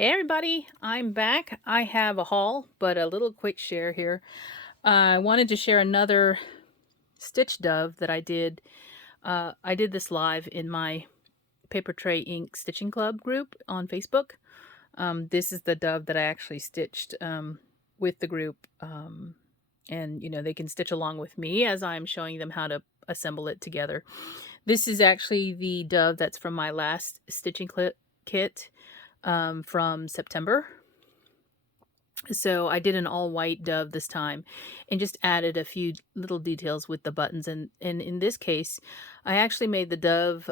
Hey everybody, I'm back. I have a haul, but a little quick share here. I wanted to share another stitch dove that I did. I did this live in my Paper Tray Ink Stitching Club group on Facebook. This is the dove that I actually stitched with the group. And, they can stitch along with me as I'm showing them how to assemble it together. This is actually the dove that's from my last stitching kit from September. So I did an all white dove this time and just added a few little details with the buttons. And in this case, I actually made the dove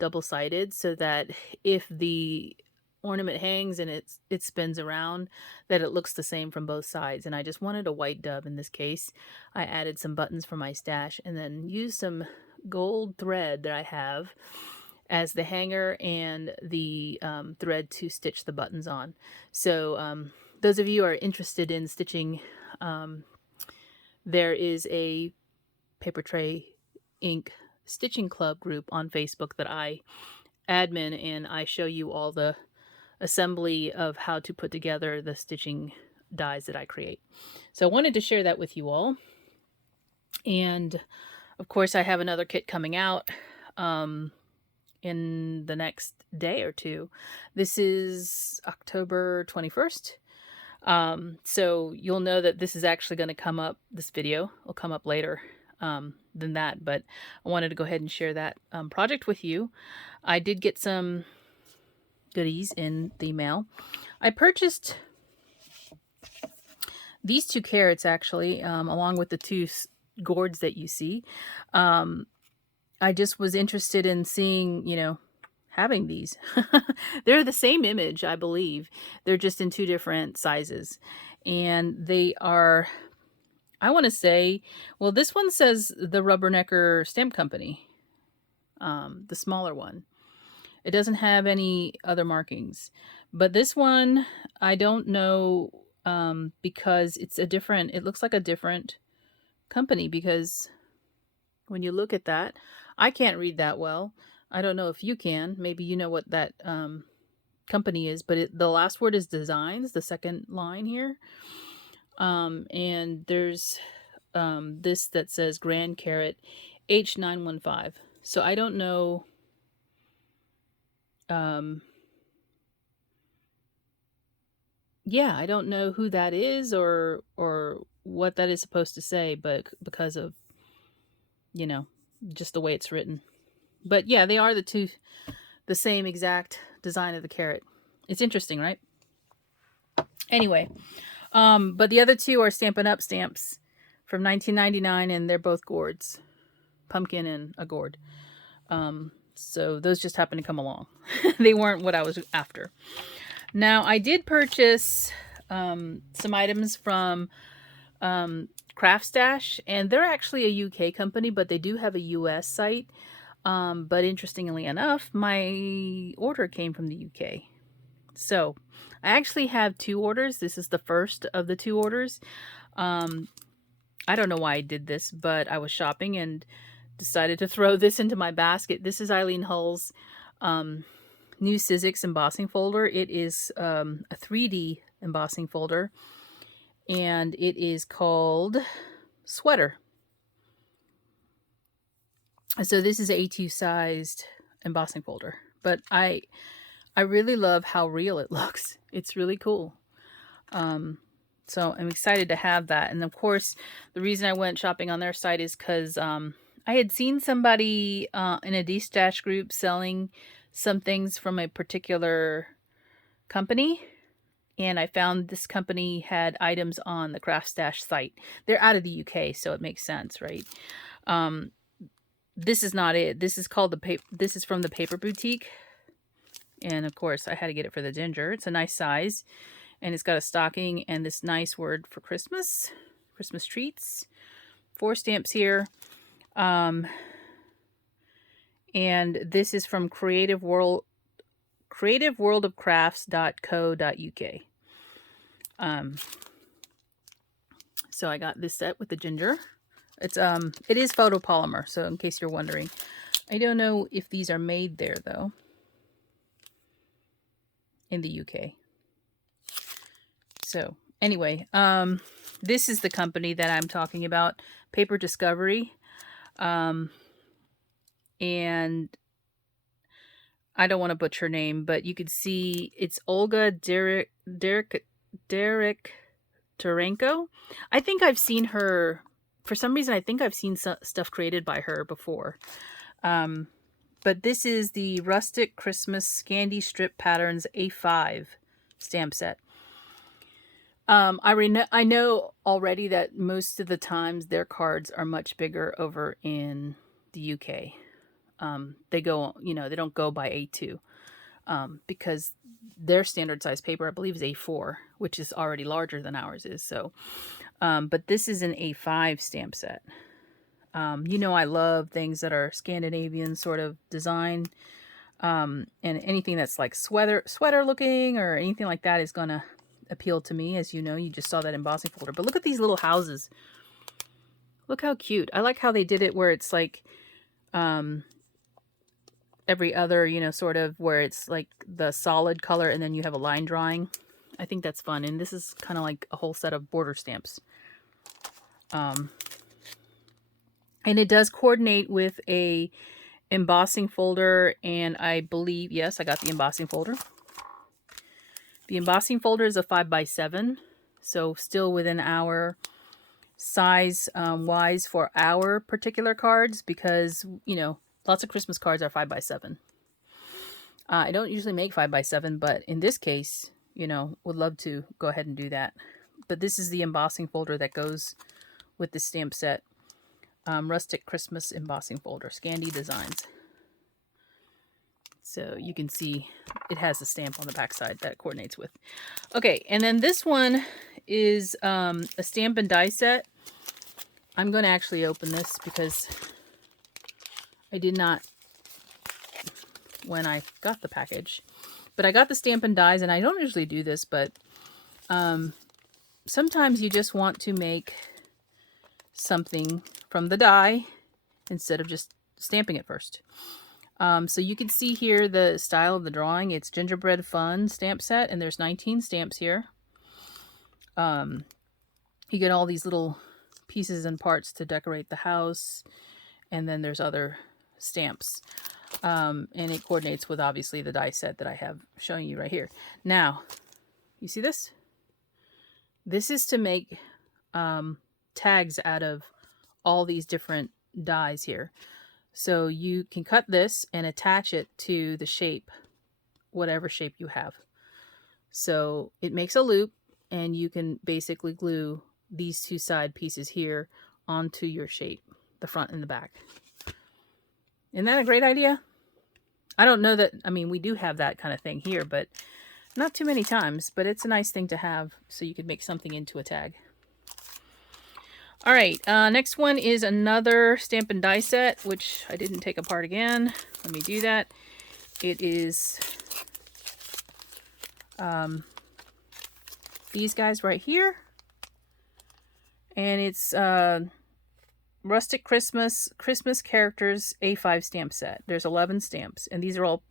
double-sided so that if the ornament hangs and it spins around, that it looks the same from both sides. And I just wanted a white dove in this case. I added some buttons for my stash and then used some gold thread that I have as the hanger and the thread to stitch the buttons on. So those of you who are interested in stitching, there is a Paper Tray Ink Stitching Club group on Facebook that I admin, and I show you all the assembly of how to put together the stitching dies that I create. So I wanted to share that with you all. And of course, I have another kit coming out in the next day or two. This is October 21st. So you'll know that this is actually going to come up, this video will come up later than that, but I wanted to go ahead and share that project with you. I did get some goodies in the mail. I purchased these 2 carrots actually, along with the 2 gourds that you see. I just was interested in seeing, having these. They're the same image, I believe. They're just in 2 different sizes. And they are, I want to say, well, this one says the Rubbernecker Stamp Company, the smaller one. It doesn't have any other markings. But this one, I don't know, because it's it looks like a different company, because when you look at that, I can't read that well. I don't know if you can. Maybe you know what that company is, but the last word is designs, the second line here. And there's this that says Grand Carrot H915. So I don't know. Yeah, I don't know who that is or what that is supposed to say, but because of, just the way it's written. But yeah, they are the same exact design of the carrot. It's interesting, right? Anyway, but the other 2 are Stampin' Up! Stamps from 1999, and they're both gourds. Pumpkin and a gourd. So those just happened to come along. They weren't what I was after. Now, I did purchase some items from Crafty, and they're actually a UK company, but they do have a US site. But interestingly enough, my order came from the UK. So I actually have 2 orders. This is the first of the 2 orders. I don't know why I did this, but I was shopping and decided to throw this into my basket. This is Eileen Hull's new Sizzix embossing folder. It is a 3D embossing folder, and it is called Sweater. So this is a A2 sized embossing folder, but I really love how real it looks. It's really cool. So I'm excited to have that. And of course, the reason I went shopping on their site is because I had seen somebody in a D-Stash group selling some things from a particular company. And I found this company had items on the Crafty site. They're out of the UK, so it makes sense, right? This is not it. This is called this is from the Paper Boutique. And of course, I had to get it for the Ginger. It's a nice size. And it's got a stocking and this nice word for Christmas. Christmas treats. 4 stamps here. And this is from creativeworldofcrafts.co.uk. So I got this set with the Ginger. It is photopolymer, so in case you're wondering. I don't know if these are made there though. In the UK. So anyway, this is the company that I'm talking about, Paper Discovery. And I don't want to butcher her name, but you can see it's Olga Derek Tarenko. I think I've seen her, for some reason, I think I've seen stuff created by her before. But this is the Rustic Christmas Candy Strip Patterns A5 stamp set. I know already that most of the times their cards are much bigger over in the UK. They go, they don't go by A2 because their standard size paper, I believe, is A4, which is already larger than ours is. So, but this is an A5 stamp set. I love things that are Scandinavian sort of design, and anything that's like sweater looking or anything like that is gonna appeal to me. As you know, you just saw that embossing folder. But look at these little houses. Look how cute. I like how they did it where it's like every other, sort of where it's like the solid color and then you have a line drawing. I think that's fun. And this is kind of like a whole set of border stamps. And it does coordinate with a embossing folder, and I believe, yes, I got the embossing folder. The embossing folder is a 5x7, so still within our size wise for our particular cards, because lots of Christmas cards are 5x7. I don't usually make 5x7, but in this case, would love to go ahead and do that. But this is the embossing folder that goes with the stamp set. Rustic Christmas embossing folder, Scandi Designs. So you can see it has a stamp on the back side that it coordinates with. Okay, and then this one is a stamp and die set. I'm going to actually open this because I did not when I got the package. But I got the stamp and dies, and I don't usually do this, but sometimes you just want to make something from the die instead of just stamping it first. So you can see here the style of the drawing. It's Gingerbread Fun Stamp Set, and there's 19 stamps here. You get all these little pieces and parts to decorate the house, and then there's other stamps. And it coordinates with, obviously, the die set that I have showing you right here. Now, you see this? This is to make tags out of all these different dies here. So you can cut this and attach it to the shape, whatever shape you have. So it makes a loop, and you can basically glue these two side pieces here onto your shape, the front and the back. Isn't that a great idea? I don't know that, we do have that kind of thing here, but not too many times, but it's a nice thing to have so you could make something into a tag. All right, next one is another stamp and die set, which I didn't take apart again. Let me do that. It is these guys right here. And it's Rustic Christmas Characters A5 stamp set. There's 11 stamps, and these are all,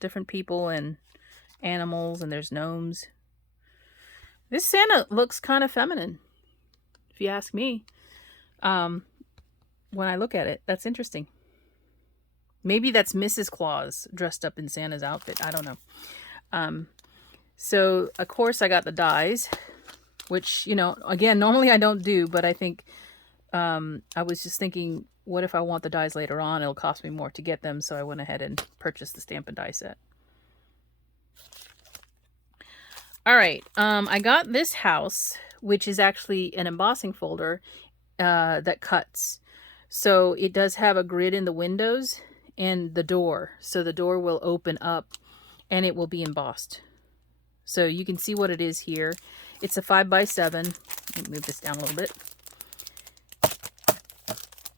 different people and animals, and there's gnomes. This Santa looks kind of feminine, if you ask me. When I look at it, that's interesting. Maybe that's Mrs. Claus dressed up in Santa's outfit. I don't know. So, of course, I got the dies, which, again, normally I don't do, but I think I was just thinking, what if I want the dies later on? It'll cost me more to get them, so I went ahead and purchased the stamp and die set. All right, I got this house, which is actually an embossing folder that cuts. So it does have a grid in the windows and the door. So the door will open up and it will be embossed. So you can see what it is here. It's a 5x7. Let me move this down a little bit.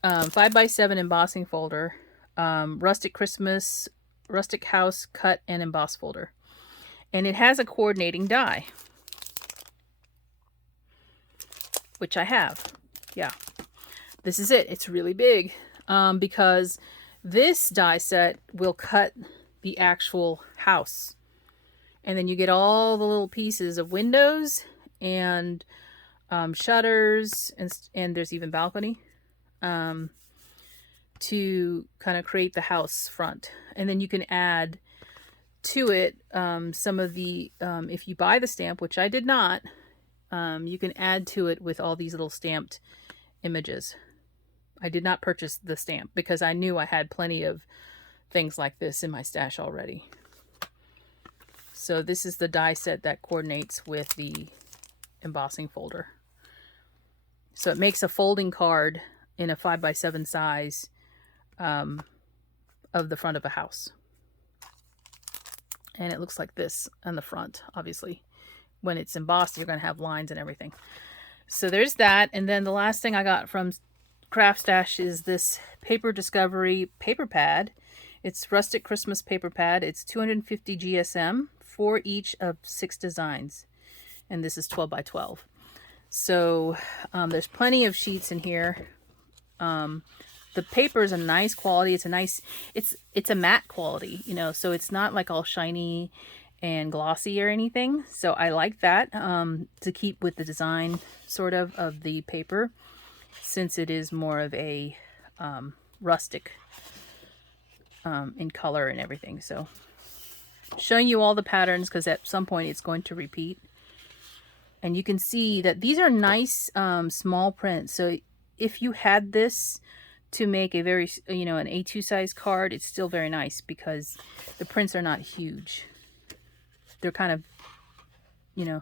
5x7 embossing folder. Rustic Christmas, Rustic House cut and emboss folder. And it has a coordinating die, which I have. Yeah, this is it. It's really big because this die set will cut the actual house. And then you get all the little pieces of windows and shutters, and there's even balcony to kind of create the house front. And then you can add to it some of the, if you buy the stamp, which I did not, you can add to it with all these little stamped images. I did not purchase the stamp because I knew I had plenty of things like this in my stash already. So this is the die set that coordinates with the embossing folder. So it makes a folding card in a 5x7 size of the front of a house. And it looks like this on the front, obviously. When it's embossed, you're going to have lines and everything. So there's that. And then the last thing I got from Craft Stash is this Paper Discovery paper pad. It's Rustic Christmas paper pad. It's 250 GSM, 4 each of 6 designs. And this is 12 by 12. So there's plenty of sheets in here. The paper is a nice quality. It's a nice, it's a matte quality, you know, so it's not like all shiny and glossy or anything. So I like that to keep with the design sort of the paper, since it is more of a rustic in color and everything. So showing you all the patterns because at some point it's going to repeat. And you can see that these are nice small prints. So if you had this to make a very, you know, an A2 size card, it's still very nice because the prints are not huge. They're kind of, you know,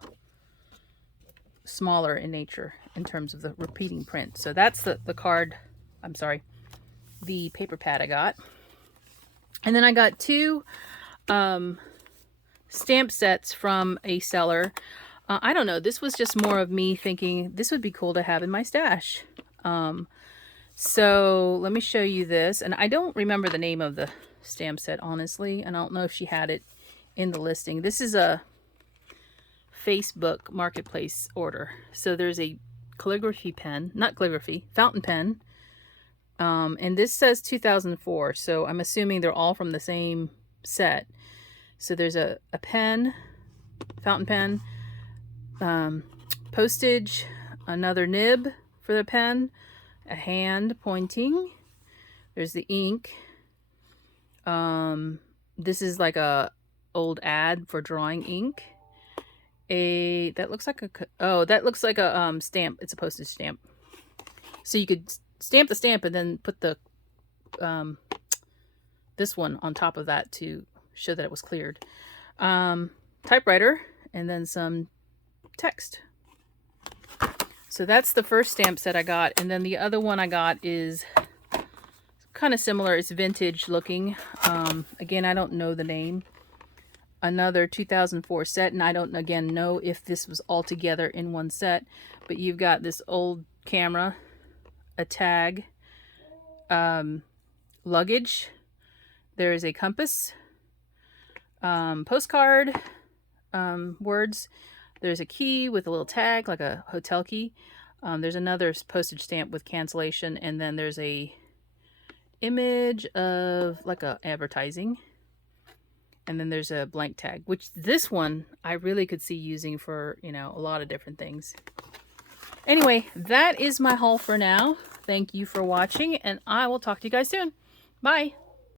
smaller in nature in terms of the repeating print. So that's the card, I'm sorry, the paper pad I got. And then I got 2 stamp sets from a seller. I don't know, this was just more of me thinking this would be cool to have in my stash. So let me show you this. And I don't remember the name of the stamp set, honestly. And I don't know if she had it in the listing. This is a Facebook Marketplace order. So there's a calligraphy pen, not calligraphy, fountain pen. And this says 2004. So I'm assuming they're all from the same set. So there's a pen, fountain pen, postage, another nib for the pen, a hand pointing, there's the ink. This is like a old ad for drawing ink. That looks like a stamp. It's a postage stamp. So you could stamp the stamp and then put the this one on top of that to show that it was cleared. Typewriter, and then some text. So that's the first stamp set I got. And then the other one I got is kind of similar. It's vintage looking. Again, I don't know the name. Another 2004 set, and I don't again know if this was all together in one set, but you've got this old camera, a tag, luggage, there is a compass, postcard, words, there's a key with a little tag like a hotel key, there's another postage stamp with cancellation, and then there's a image of like a advertising. And then there's a blank tag, which this one I really could see using for, you know, a lot of different things. Anyway, that is my haul for now. Thank you for watching, and I will talk to you guys soon. Bye.